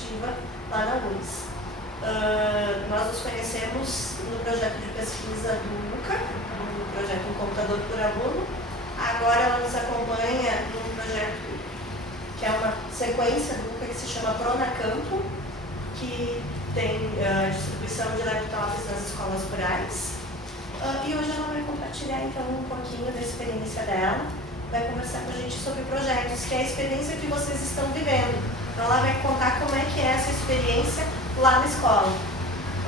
iniciativa lá na URGS. Nós nos conhecemos no projeto de pesquisa do UCA, no projeto Um Computador por Aluno. Agora ela nos acompanha num projeto que é uma sequência do UCA que se chama Pronacampo, que tem distribuição de laptops nas escolas rurais. E hoje ela vai compartilhar então um pouquinho da experiência dela, vai conversar com a gente sobre projetos, que é a experiência que vocês estão vivendo. Então ela vai contar como é que é essa experiência lá na escola.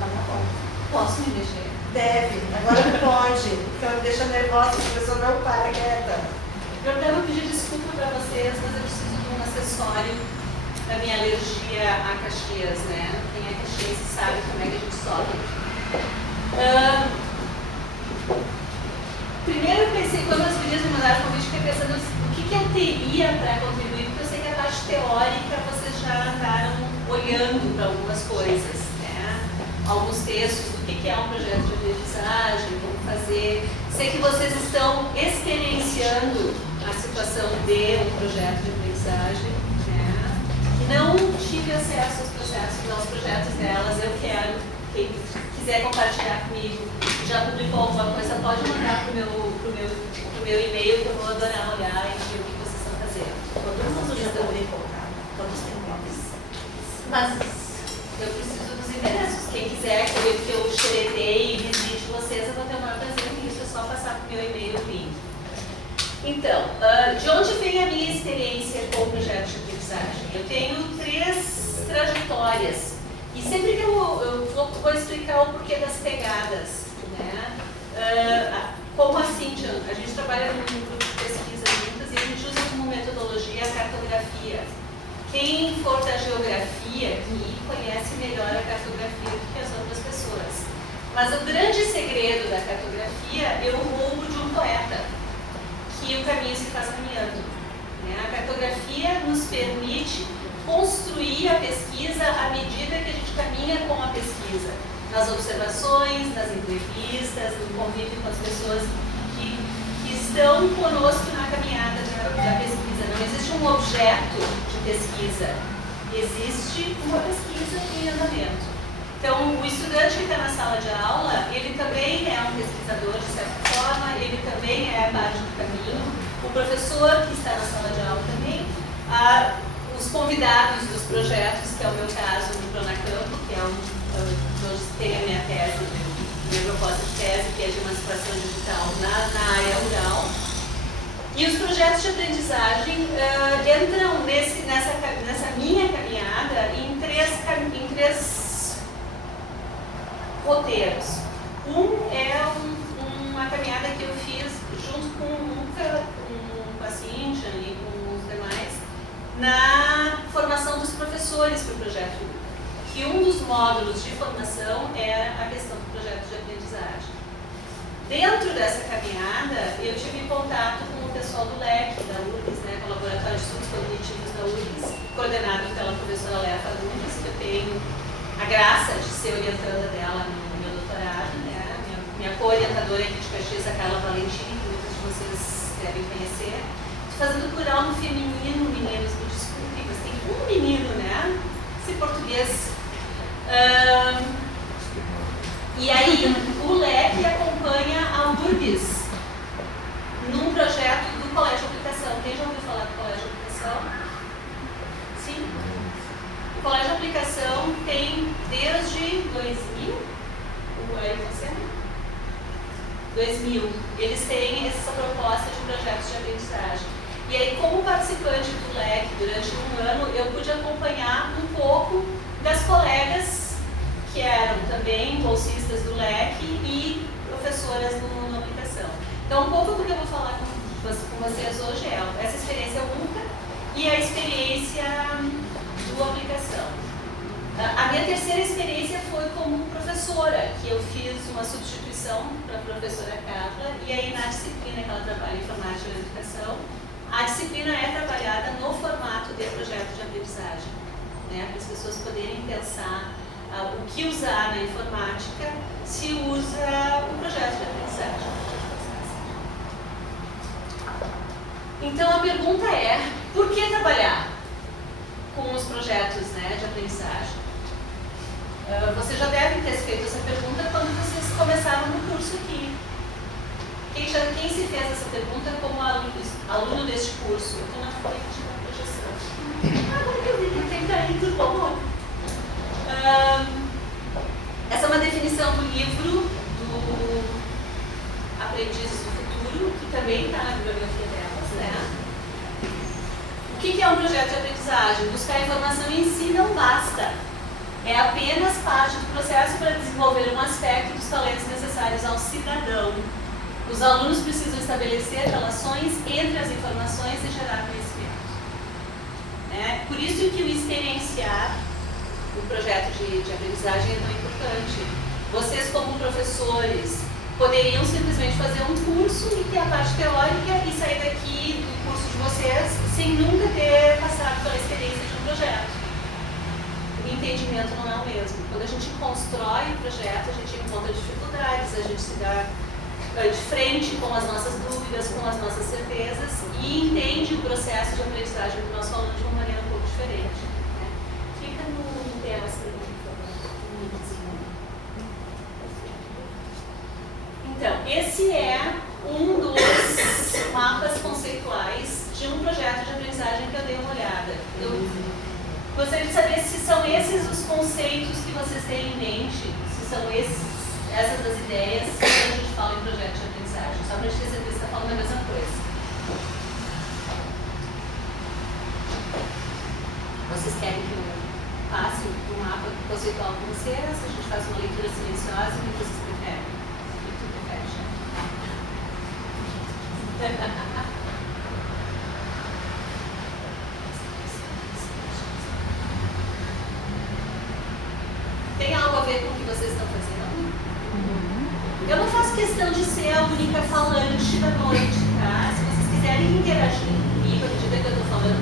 Lá na ponta. Posso me mexer? Deve, agora pode, porque ela me deixa nervosa, a pessoa não para quieta. Eu quero pedir desculpa para vocês, mas eu preciso de um acessório da minha alergia a Caxias, né? Quem é caxiense sabe como é que a gente sofre. Primeiro eu pensei, quando as meninas me mandaram o convite, fiquei pensando o que eu teria para contribuir, porque eu sei que a parte teórica vocês já andaram olhando para algumas coisas, né? Alguns textos do que é um projeto de aprendizagem, como fazer. Sei que vocês estão experienciando a situação de um projeto de aprendizagem, né? Não tive acesso aos projetos delas, eu quero. Quem quiser compartilhar comigo, já publicou alguma coisa, pode mandar pro meu e-mail, que eu vou adorar olhar e ver o que vocês estão fazendo. Todo mundo já publicou, tá? Todos têm nomes. Mas eu preciso dos endereços. Quem quiser que eu xeretei e visite vocês, eu vou ter o maior prazer nisso. É só passar pro meu e-mail o link. Então, de onde vem a minha experiência com o projeto de aprendizagem? Eu tenho 3 trajetórias. E sempre que eu vou explicar o porquê das pegadas, né? Como a Cíntia, a gente trabalha num grupo de pesquisa juntas e a gente usa como metodologia a cartografia. Quem for da geografia aqui conhece melhor a cartografia do que as outras pessoas. Mas o grande segredo da cartografia é o roubo de um poeta, que o caminho se faz caminhando, né? A cartografia nos permite construir a pesquisa à medida que a gente caminha com a pesquisa, nas observações, nas entrevistas, no convívio com as pessoas que estão conosco na caminhada da pesquisa. Não existe um objeto de pesquisa, existe uma pesquisa em andamento. Então, o estudante que está na sala de aula, ele também é um pesquisador de certa forma, ele também é parte do caminho. O professor que está na sala de aula também, os convidados dos projetos, que é o meu caso no Pronacampo, que é onde tem a minha tese, minha proposta de tese, que é de emancipação digital na área rural. E os projetos de aprendizagem entram nessa minha caminhada em três roteiros. Um é uma caminhada que eu fiz junto com o Luca, com a Cíntia e com os demais, na formação dos professores para o projeto UCA, que um dos módulos de formação era a questão do projeto de aprendizagem. Dentro dessa caminhada, eu tive contato com o pessoal do LEC, da URGS, né, com o Laboratório de Estudos Cognitivos da URGS, coordenado pela professora Léa Fagundes, que eu tenho a graça de ser orientanda dela no meu doutorado, né, minha co-orientadora aqui de Caxias, a Carla Valentim, que muitos de vocês devem conhecer. Estou fazendo plural no feminino, meninos, me desculpem, mas tem um menino, né? Esse português. E aí, o LEC acompanha a URGS num projeto do Colégio de Aplicação. Quem já ouviu falar do Colégio de Aplicação? Sim? O Colégio de Aplicação tem desde 2000, aí você? 2000, eles têm essa proposta de projetos de aprendizagem. E aí, como participante do LEC durante um ano, eu pude acompanhar um pouco das colegas que eram também bolsistas do LEC e professoras na aplicação. Então, um pouco do que eu vou falar com vocês hoje é essa experiência única e a experiência do aplicação. A minha terceira experiência foi como professora, que eu fiz uma substituição para a professora Carla, e aí na disciplina que ela trabalha em informática e educação, a disciplina é trabalhada no formato de projeto de aprendizagem, né, para as pessoas poderem pensar o que usar na informática se usa o projeto de aprendizagem. Então a pergunta é, por que trabalhar com com os projetos, né, de aprendizagem? Vocês já devem ter feito essa pergunta quando vocês começaram no curso aqui. Quem se fez essa pergunta como aluno deste curso? Eu estou na frente da projeção. Agora que eu vi que tem aí, tudo bom? Essa é uma definição do livro do Aprendizes do Futuro, que também está na bibliografia delas, né? O que é um projeto de aprendizagem? Buscar informação em si não basta. É apenas parte do processo para desenvolver um aspecto dos talentos necessários ao cidadão. Os alunos precisam estabelecer relações entre as informações e gerar conhecimento. Por isso que o experienciar o projeto de aprendizagem é tão importante. Vocês, como professores, poderiam simplesmente fazer um curso e ter a parte teórica e sair daqui do curso de vocês sem nunca ter passado pela experiência de um projeto. O entendimento não é o mesmo. Quando a gente constrói o projeto, a gente encontra dificuldades, a gente se dá de frente com as nossas dúvidas, com as nossas certezas e entende o processo de aprendizagem do nosso aluno de uma maneira um pouco diferente. Fica no telas para mim, por favor. Então, esse é um dos mapas conceituais de um projeto de aprendizagem que eu dei uma olhada. Eu gostaria de saber se são esses os conceitos que vocês têm em mente, se são essas as ideias quando a gente fala em projeto de aprendizagem, só para a gente ter certeza que está falando a mesma coisa. Vocês querem que eu passe o mapa conceitual com vocês? A gente faz uma leitura silenciosa, o que vocês preferem? O que tu prefere, Tem algo a ver com o que vocês estão fazendo? Eu não faço questão de ser a única falante da noite, tá? Se vocês quiserem interagir comigo à medida que eu estou falando,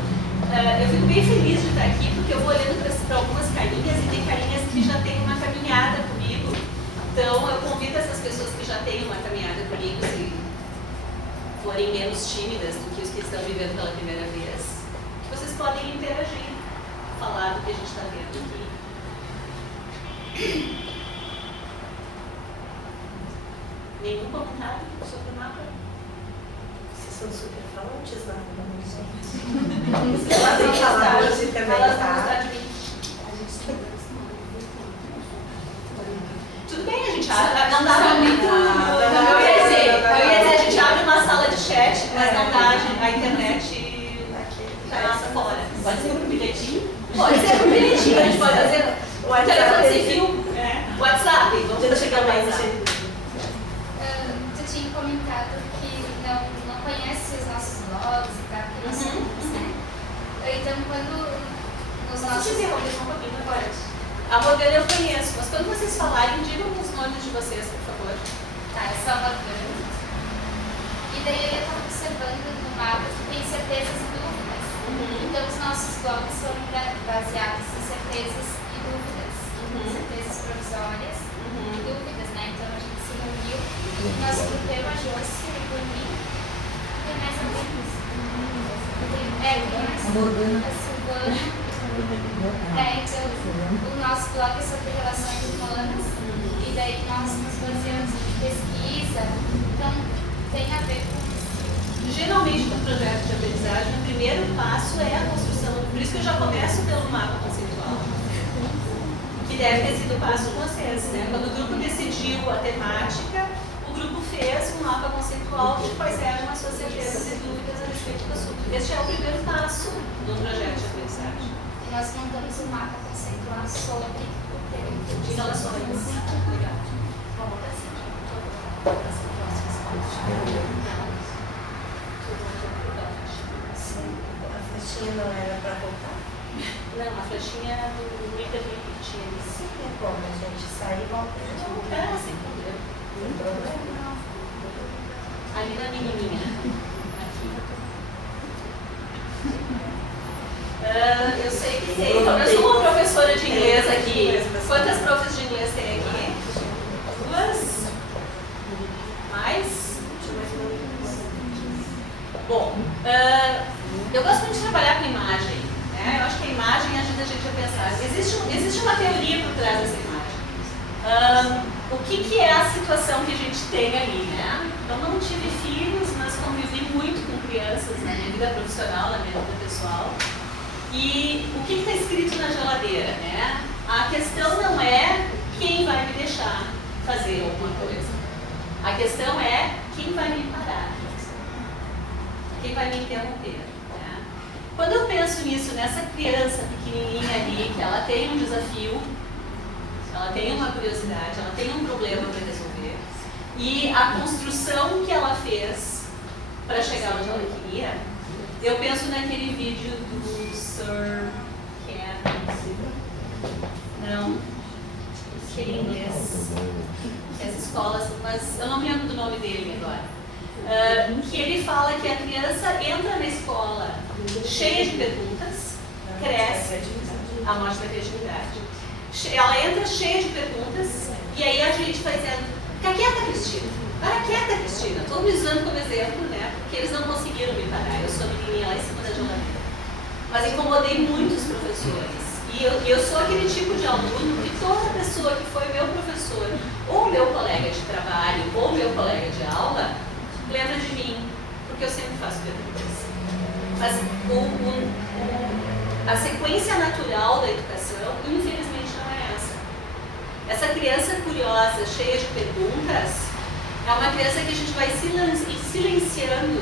eu fico bem feliz de estar aqui, porque eu vou olhando para algumas carinhas e tem carinhas que já têm uma caminhada comigo. Então, eu convido essas pessoas que já têm uma caminhada comigo, se forem menos tímidas do que os que estão vivendo pela primeira vez, que vocês podem interagir, falar do que a gente está vendo aqui. Nenhum comentário sobre o mapa? Vocês são super falantes lá, não sei. Elas vão falar hoje também, elas vão tá? gostar de mim. Tudo bem, a gente abre. Não dá muito. Eu ia dizer, a gente abre uma sala de chat, mas não dá, a internet está fora. Pode ser por bilhetinho? Pode ser por bilhetinho, a gente pode fazer o telefone sem fio. WhatsApp, vamos chegar mais lá. Tu tinha comentado que não conhece os nossos blogs e tal, que nós somos, né? Então, quando nos nossos... A Morgana eu conheço, mas quando vocês falarem, digam os nomes de vocês, por favor. Tá, é só Morgana. E daí eu estava observando no mapa que tem certezas e dúvidas. Então, os nossos blogs foram baseados em certezas e dúvidas. Certezas provisórias e dúvidas, né? Então, a gente se reuniu. Nosso grupo é a Josi, o Bruninho. Tem mais alguns? A Silvana. Então, o nosso blog é sobre relações humanas. E daí nós nos baseamos em pesquisa. Então, tem a ver com isso. Geralmente, no projeto de aprendizagem, o primeiro passo é a construção. Por isso que eu já começo pelo mapa conceitual. Que deve ter sido o passo com vocês, né? Quando o grupo decidiu a temática, o grupo fez um mapa conceitual de quais eram as suas certezas e dúvidas a respeito do assunto. Este é o primeiro passo do projeto de aprendizagem. E nós montamos um mapa conceitual sobre o tema De relações. Legal. Vamos lá, assim, A flechinha não era para voltar? Não, a flechinha do Reader que tinha ali. Sim, é bom, a gente sai e volta. Não, sem problema. Sem problema. Ali na menininha. Eu sei que tem. Então, eu sou uma professora de inglês aqui. Quantas profs de inglês tem aqui? 2? Mais? Bom, eu gosto muito de trabalhar com imagem. Né? Eu acho que a imagem imagem ajuda a gente a pensar. Existe uma teoria por trás dessa imagem. O que é a situação que a gente tem ali, né? Eu não tive filhos, mas convivi muito com crianças na minha vida profissional, na minha vida pessoal. E o que está escrito na geladeira, né? A questão não é quem vai me deixar fazer alguma coisa. A questão é quem vai me parar, quem vai me interromper. Né? Quando eu penso nisso, nessa criança pequenininha ali, que ela tem um desafio, ela tem uma curiosidade, ela tem um problema para resolver, e a construção que ela fez para chegar onde ela queria, eu penso naquele vídeo do Sir Ken, não, aquele inglês, as escolas, mas eu não me lembro do nome dele agora, que ele fala que a criança entra na escola cheia de perguntas, cresce, a morte da criatividade. Ela entra cheia de perguntas e aí a gente vai dizendo, fica quieta, Cristina. Para quieta, Cristina. Estou me usando como exemplo, né? Porque eles não conseguiram me parar. Eu sou a menininha lá em cima da geladeira. Mas incomodei muitos professores. E eu sou aquele tipo de aluno que toda pessoa que foi meu professor, ou meu colega de trabalho, ou meu colega de aula, lembra de mim. Porque eu sempre faço perguntas. Mas a sequência natural da educação, infelizmente, essa criança curiosa, cheia de perguntas, é uma criança que a gente vai silenciando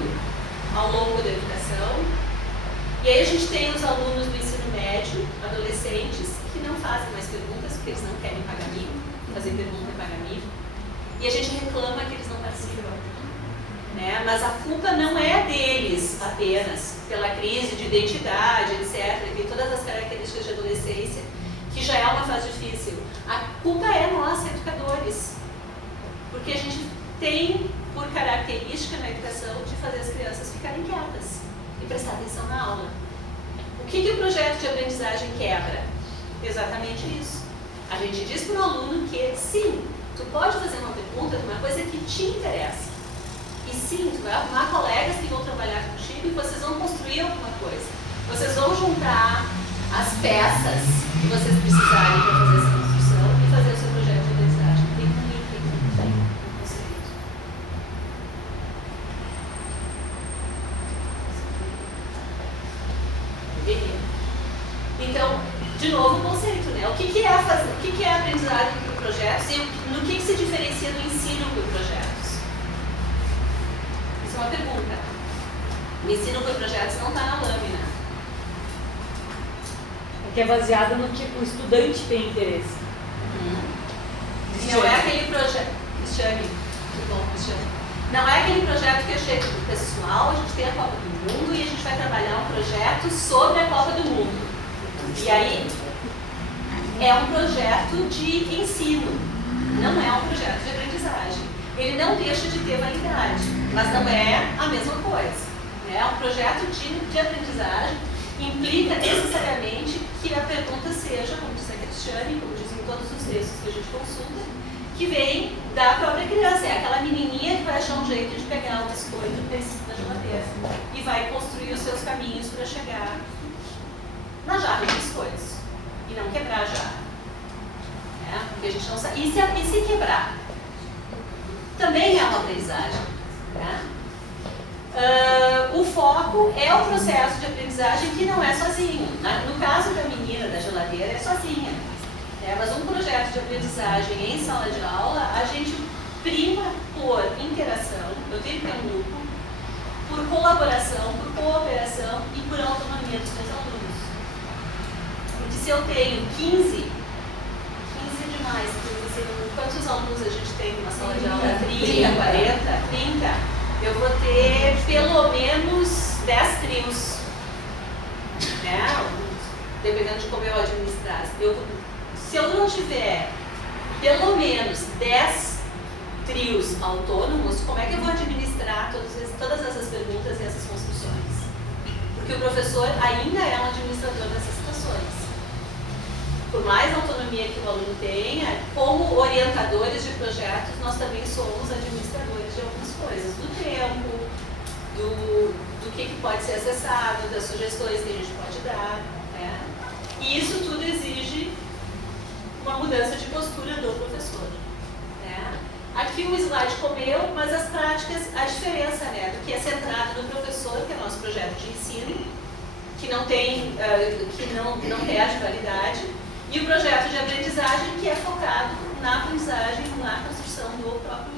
ao longo da educação. E aí a gente tem os alunos do ensino médio, adolescentes, que não fazem mais perguntas porque eles não querem pagar mico, fazer pergunta é pagar mico. E a gente reclama que eles não participam. Né? Mas a culpa não é deles apenas, pela crise de identidade, etc., e todas as características de adolescência, que já é uma fase difícil. A culpa é nossa, educadores, porque a gente tem por característica na educação de fazer as crianças ficarem quietas e prestar atenção na aula. O que o projeto de aprendizagem quebra? Exatamente isso. A gente diz para o aluno que sim, tu pode fazer uma pergunta de uma coisa que te interessa. E sim, tu vai arrumar colegas que vão trabalhar contigo e vocês vão construir alguma coisa. Vocês vão juntar as peças que vocês precisarem para fazer essa construção e fazer o seu projeto de aprendizagem. Tem Então, de novo o conceito, né? O que é a aprendizagem por projetos e no que se diferencia do ensino por projetos? Isso é uma pergunta. O ensino por projetos não está na lâmina. Que é baseada no que o estudante tem interesse. Não é aquele projeto. Cristiane, que bom, Cristiane. Não é aquele projeto que eu chego do pessoal, a gente tem a Copa do Mundo e a gente vai trabalhar um projeto sobre a Copa do Mundo. E aí, é um projeto de ensino, não é um projeto de aprendizagem. Ele não deixa de ter validade, mas não é a mesma coisa. É um projeto de aprendizagem. Implica necessariamente que a pergunta seja, como disse a Cristiane, como dizem todos os textos que a gente consulta, que vem da própria criança. É aquela menininha que vai achar um jeito de pegar o biscoito da geladeira e vai construir os seus caminhos para chegar na jarra de biscoitos e não quebrar a jarra. Porque a gente não sabe. E se quebrar? Também é uma aprendizagem. Né? O foco é o processo de aprendizagem que não é sozinho. No caso da menina da geladeira, é sozinha. Mas um projeto de aprendizagem em sala de aula, a gente prima por interação, eu digo que é um grupo, por colaboração, por cooperação e por autonomia dos meus alunos. Porque se eu tenho 15 é demais, quantos alunos a gente tem numa sala de aula? 30, 40, 30? Eu vou ter pelo menos 10 trios, né? Dependendo de como eu administrar. Se eu não tiver pelo menos 10 trios autônomos, como é que eu vou administrar todas essas perguntas e essas construções? Porque o professor ainda é um administrador dessas situações. Por mais autonomia que o aluno tenha, como orientadores de projetos, nós também somos administradores de algumas coisas, do tempo, do que pode ser acessado, das sugestões que a gente pode dar. Né? slide comeu, mas as práticas, a diferença, né, do que é centrado no professor, que é o nosso projeto de ensino, que não tem, não perde validade, e o projeto de aprendizagem, que é focado na aprendizagem, na construção do próprio